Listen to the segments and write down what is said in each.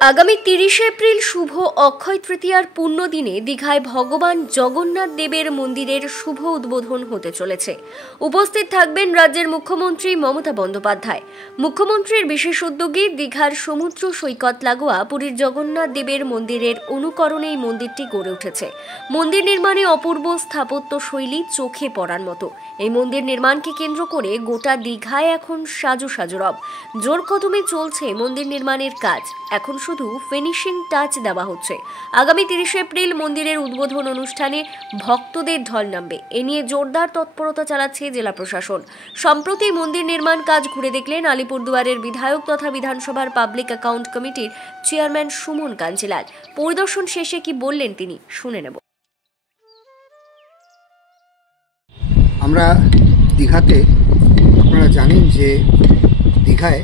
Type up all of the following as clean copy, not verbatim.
আগামী ৩০ এপ্রিল শুভ অক্ষয় তৃতীয়ার পূর্ণ দিনে দীঘায় ভগবান জগন্নাথ দেবের মন্দিরের শুভ উদ্বোধন হতে চলেছে। উপস্থিত থাকবেন রাজ্যের মুখ্যমন্ত্রী মমতা বন্দ্যোপাধ্যায়। মুখ্যমন্ত্রীর বিশেষ উদ্যোগে দীঘার সমুদ্র সৈকত লাগোয়া পুরীর জগন্নাথ দেবের মন্দিরের অনুকরণে এই মন্দিরটি গড়ে উঠেছে। মন্দির নির্মাণে অপূর্ব স্থাপত্য শৈলী চোখে পড়ার মতো। এই মন্দির নির্মাণকে কেন্দ্র করে গোটা দীঘায় এখন সাজু সাজু রব। জোর কদমে চলছে মন্দির নির্মাণের কাজ। এখন শুধু ফিনিশিং টাচ দেওয়া হচ্ছে। আগামী ৩০ এপ্রিল মন্দিরের উদ্বোধন অনুষ্ঠানে ভক্তদের ঢল নামবে। এ নিয়ে জোরদার তৎপরতা চালাচ্ছে জেলা প্রশাসন। সম্প্রতি মন্দির নির্মাণ কাজ ঘুরে দেখলেন আলিপুরদুয়ারের বিধায়ক তথা বিধানসভার পাবলিক অ্যাকাউন্ট কমিটির চেয়ারম্যান সুমন কাঞ্জিলাল। পরিদর্শন শেষে কি বললেন তিনি শুনে নেব। আমরা দীঘাতে, আপনারা জানেন যে দীঘায়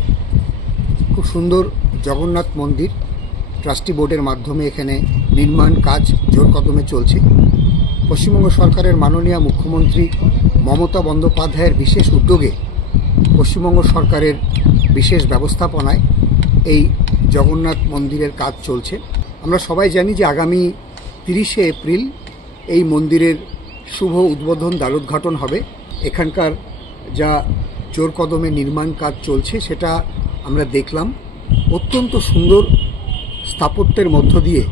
খুব সুন্দর জগন্নাথ মন্দির ট্রাস্টি বোর্ডের মাধ্যমে এখানে নির্মাণ কাজ জোর কদমে চলছে। পশ্চিমবঙ্গ সরকারের মাননীয় মুখ্যমন্ত্রী মমতা বন্দ্যোপাধ্যায়ের বিশেষ উদ্যোগে, পশ্চিমবঙ্গ সরকারের বিশেষ ব্যবস্থাপনায় এই জগন্নাথ মন্দিরের কাজ চলছে। আমরা সবাই জানি যে আগামী ৩০ এপ্রিল এই মন্দিরের শুভ উদ্বোধন দ্বারোদ্ঘাটন হবে। এখানকার যা জোর কদমে নির্মাণ কাজ চলছে সেটা আমরা দেখলাম। অত্যন্ত সুন্দর স্থাপত্যের মধ্য দিয়ে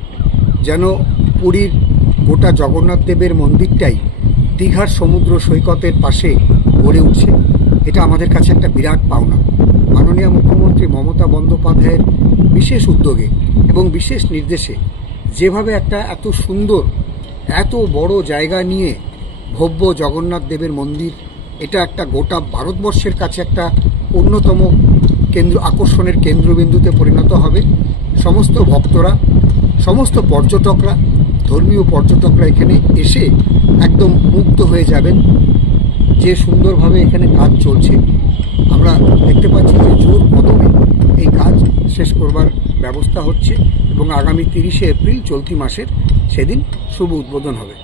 যেন পুরীর গোটা জগন্নাথ দেবের মন্দিরটাই দীঘার সমুদ্র সৈকতের পাশে গড়ে উঠছে। এটা আমাদের কাছে একটা বিরাট পাওনা। মাননীয় মুখ্যমন্ত্রী মমতা বন্দ্যোপাধ্যায়ের বিশেষ উদ্যোগে এবং বিশেষ নির্দেশে যেভাবে একটা এত সুন্দর, এত বড় জায়গা নিয়ে ভব্য জগন্নাথ দেবের মন্দির, এটা একটা গোটা ভারতবর্ষের কাছে একটা অন্যতম আকর্ষণের কেন্দ্রবিন্দুতে পরিণত হবে। সমস্ত ভক্তরা, সমস্ত পর্যটকরা, ধর্মীয় পর্যটকরা এখানে এসে একদম মুগ্ধ হয়ে যাবেন যে সুন্দরভাবে এখানে কাজ চলছে। আমরা দেখতে পাচ্ছি যে জোর কদমে এই কাজ শেষ করবার ব্যবস্থা হচ্ছে এবং আগামী ৩০ এপ্রিল চলতি মাসের সেদিন শুভ উদ্বোধন হবে।